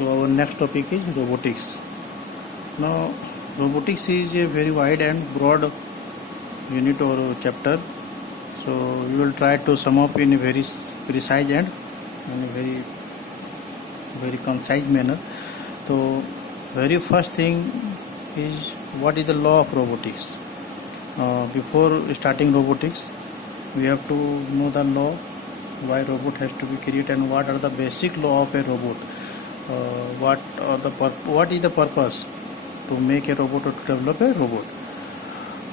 So our next topic is robotics. Now robotics is a very wide and broad unit or chapter. So we will try to sum up in a very precise and in a very concise manner. So very first thing is, what is the law of robotics? Before starting robotics, we have to know the law, why robot has to be created, and what are the basic law of a robot. What is the purpose to make a robot or to develop a robot?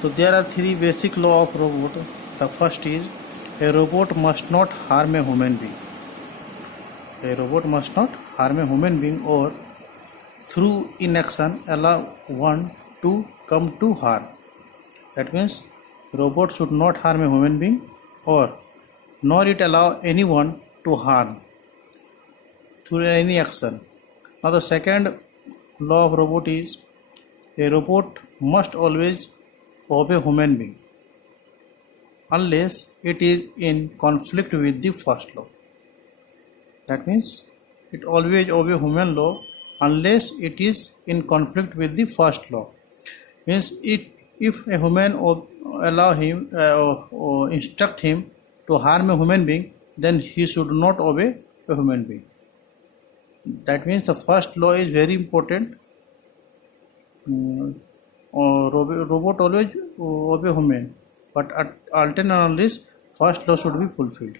So there are three basic law of robot. The first is, a robot must not harm a human being. A robot must not harm a human being, or through inaction allow one to come to harm. That means robot should not harm a human being, or nor it allow anyone to harm through any action. Now the second law of robot is, a robot must always obey human being unless it is in conflict with the first law. That means it always obey human law unless it is in conflict with the first law. Means if a human allow him or instruct him to harm a human being, then he should not obey a human being. That means the first law is very important. Robot always obey human, but at alternately first law should be fulfilled.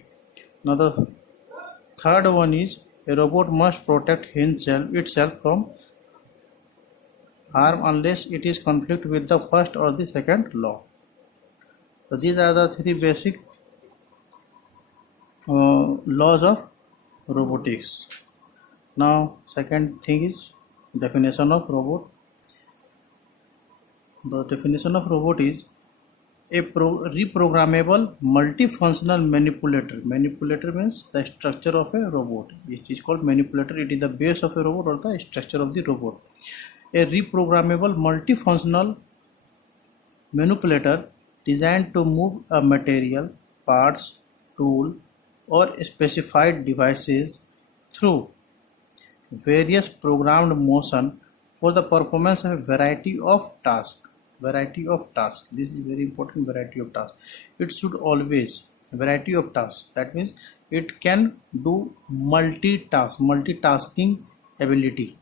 Now the third one is, a robot must protect itself from harm unless it is conflict with the first or the second law. So these are the three basic laws of robotics. Now second thing is definition of robot. The definition of robot is a reprogrammable multifunctional manipulator. Manipulator means the structure of a robot. It is called manipulator. It is the base of a robot or the structure of the robot. A reprogrammable multifunctional manipulator designed to move a material, parts, tool, or specified devices through various programmed motion for the performance of a variety of tasks. This is very important. Variety of tasks. It should always variety of tasks. That means it can do multitasking ability.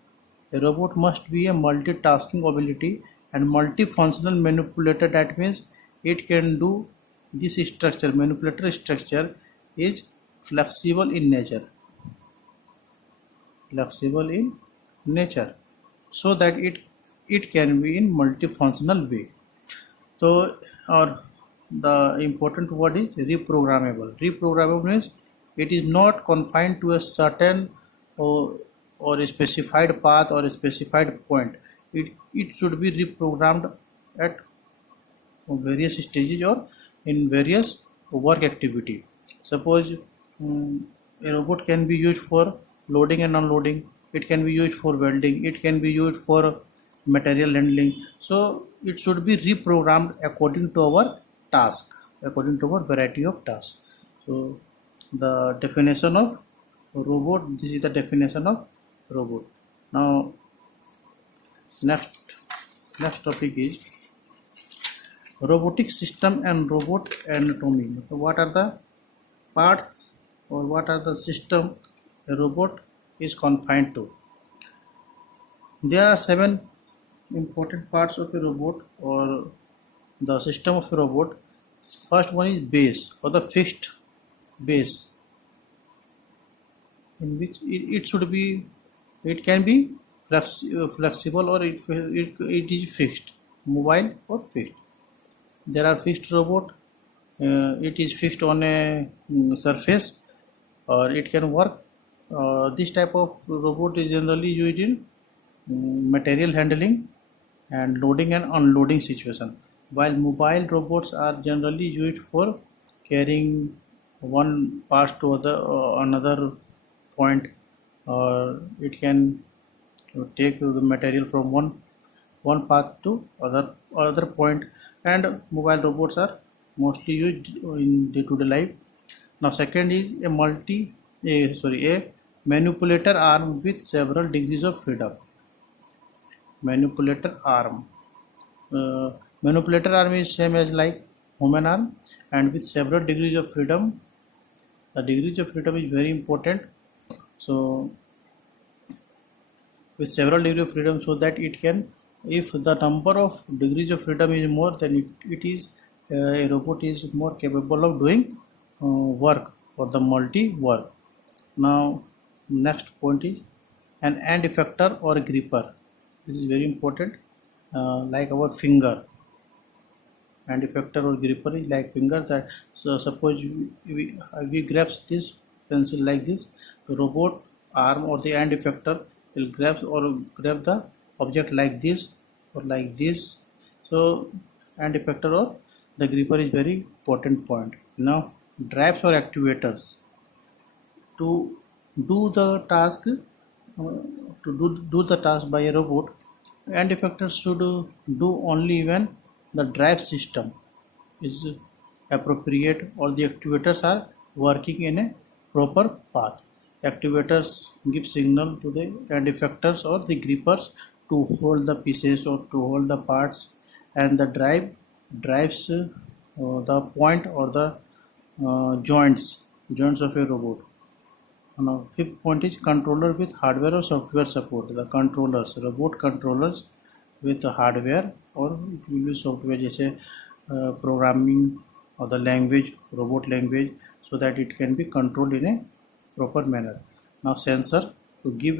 A robot must be a multitasking ability and multifunctional manipulator. That means it can do this structure. Manipulator structure is flexible in nature. So that it can be in multifunctional way. So the important word is reprogrammable. Reprogrammable means it is not confined to a certain or a specified path or a specified point. It should be reprogrammed at various stages or in various work activity. Suppose a robot can be used for loading and unloading. It can be used for welding. It can be used for material handling. So it should be reprogrammed according to our task, according to our variety of tasks. So the definition of robot, this is the definition of robot. Now next topic is robotic system and robot anatomy. So what are the parts or what are the system a robot is confined to? There are 7 important parts of a robot or the system of a robot. First one is base, or the fixed base, in which it can be flexible, or it is fixed, mobile or fixed. There are fixed robot. It is fixed on a surface, or it can work. This type of robot is generally used in material handling and loading and unloading situation, while mobile robots are generally used for carrying one part to another point, or it can take the material from one path to other point. And mobile robots are mostly used in day-to-day life. Now second is a manipulator arm with several degrees of freedom. Manipulator arm. Manipulator arm is same as like human arm and with several degrees of freedom. The degrees of freedom is very important. So with several degrees of freedom, so that it can, if the number of degrees of freedom is more, then it is a robot is more capable of doing work or the multi work. Now next point is an end effector or gripper. This is very important, like our finger. Hand effector or gripper is like finger. That, so suppose we grab this pencil like this, the robot arm or the hand effector will grab the object like this or like this. So hand effector or the gripper is very important point. Now drives or actuators. To do the task, to do the task by a robot, hand effector should do only when the drive system is appropriate or the actuators are working in a proper path. Actuators give signal to the hand effectors or the grippers to hold the pieces or to hold the parts, and the drives the point or the joints of a robot. Now, fifth point is controller with hardware or software support. The controllers, robot controllers with hardware or it will be software, जैसे programming or the language, robot language, so that it can be controlled in a proper manner. Now, sensor to get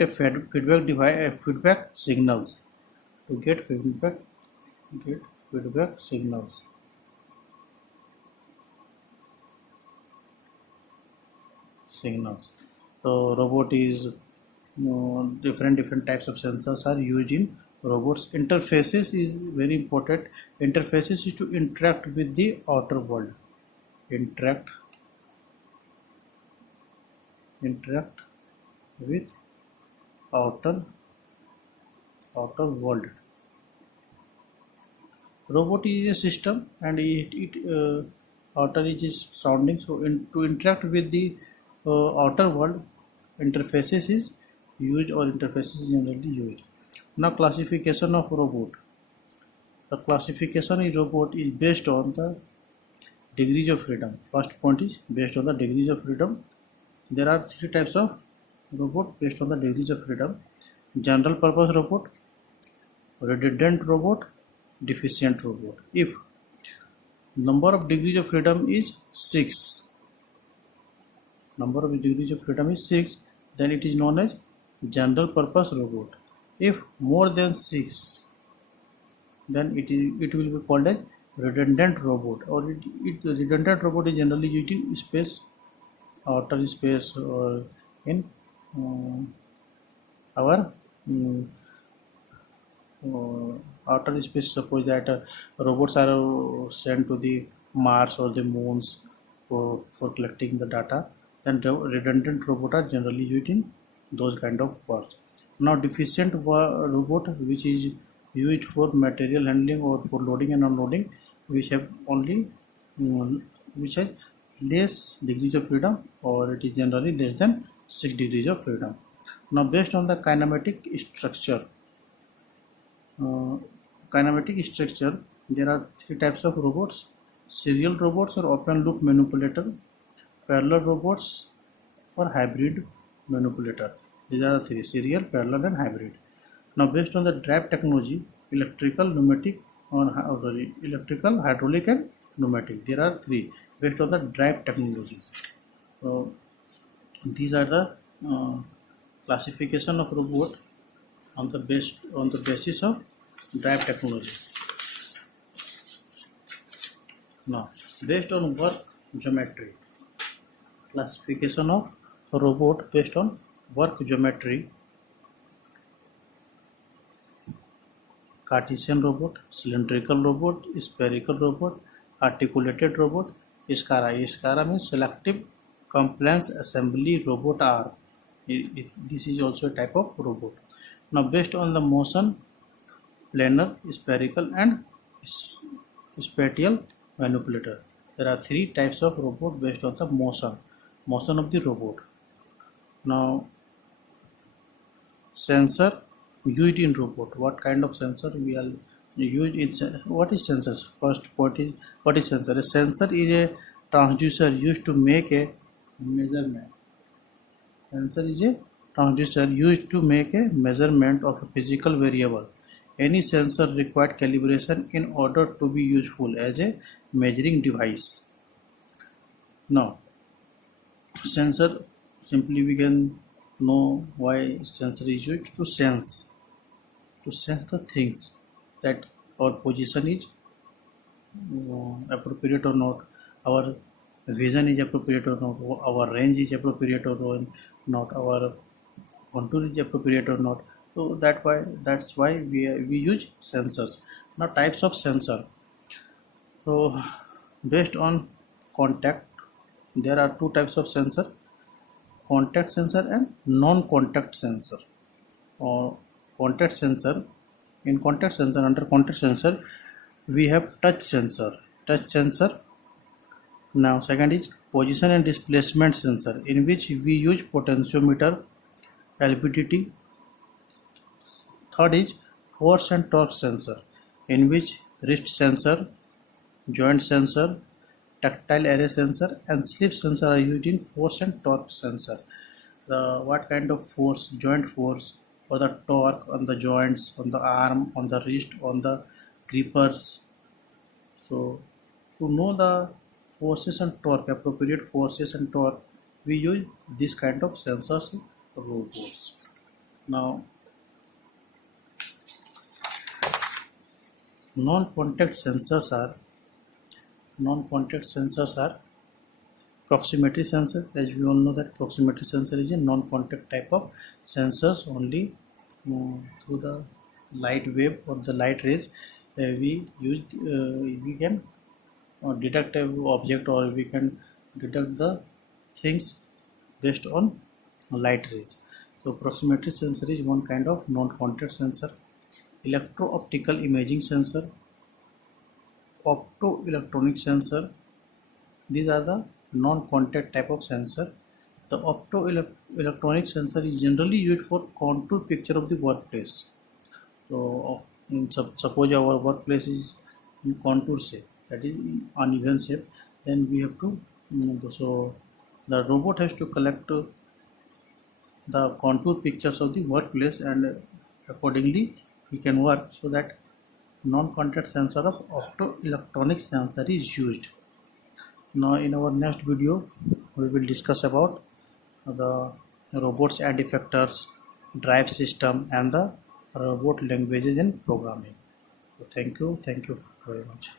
a feedback device, feedback signals, to get feedback signals. So robot is, different types of sensors are used in robots. Interfaces is very important. Interfaces is to interact with the outer world. Interact with outer world. Robot is a system and outer is surrounding. So to interact with the outer world, interfaces is used or interfaces is generally used. Now classification of robot. The classification of robot is based on the degrees of freedom. First point is based on the degrees of freedom. There are three types of robot based on the degrees of freedom: general purpose robot, redundant robot, deficient robot. If number of degrees of freedom is 6, then it is known as general purpose robot. If more than 6, then it will be called as redundant robot, or redundant robot is generally used in space, outer space, or in our outer space. Suppose that robots are sent to the Mars or the moons for collecting the data, then redundant robots are generally used in those kind of works. Now deficient robot, which is used for material handling or for loading and unloading, which have only which has less degrees of freedom, or it is generally less than 6 degrees of freedom. Now based on the kinematic structure, there are three types of robots: serial robots or open loop manipulator, parallel robots or hybrid manipulator. These are the three: serial, parallel and hybrid. Now based on the drive technology, electrical, pneumatic, electrical, hydraulic and pneumatic. There are three based on the drive technology. So these are the classification of robot on the basis of drive technology. Now based on work geometry, classification of robot based on work geometry: Cartesian robot, cylindrical robot, spherical robot, articulated robot, SCARA. SCARA means selective compliance assembly robot arm. This is also a type of robot. Now based on the motion, planar, spherical and spatial manipulator. There are three types of robot based on the motion of the robot. Now, sensor used in robot. What kind of sensor we are used in? What is sensors? First, what is sensor? A sensor is a transducer used to make a measurement. Sensor is a transducer used to make a measurement of a physical variable. Any sensor required calibration in order to be useful as a measuring device. Now, sensor, simply we can know why sensor is used to sense the things, that our position is appropriate or not, our vision is appropriate or not, our range is appropriate or not, our contour is appropriate or not. So that's why we use sensors. Now, types of sensor. So based on contact, there are two types of sensor: contact sensor and non-contact sensor. Or contact sensor, in contact sensor, under contact sensor we have touch sensor. Now, second is position and displacement sensor, in which we use potentiometer, LVDT. Third is force and torque sensor, in which wrist sensor, joint sensor, tactile array sensor, and slip sensor are used in force and torque sensor. What kind of force? Joint force, or the torque on the joints, on the arm, on the wrist, on the grippers. So to know the forces and torque, appropriate forces and torque, we use this kind of sensors in robots. Now, non-contact sensors are proximity sensor. As we all know that proximity sensor is a non-contact type of sensors. Only through the light wave or the light rays we can detect a object, or we can detect the things based on light rays. So proximity sensor is one kind of non-contact sensor. Electro-optical imaging sensor, optoelectronic sensor, these are the non-contact type of sensor. The optoelectronic sensor is generally used for contour picture of the workplace. So suppose our workplace is in contour shape, that is in uneven shape, then we have to so the robot has to collect the contour pictures of the workplace, and accordingly we can work. So that non-contact sensor of optoelectronic sensor is used. Now, in our next video we will discuss about the robots and effectors, drive system, and the robot languages in programming. So thank you very much.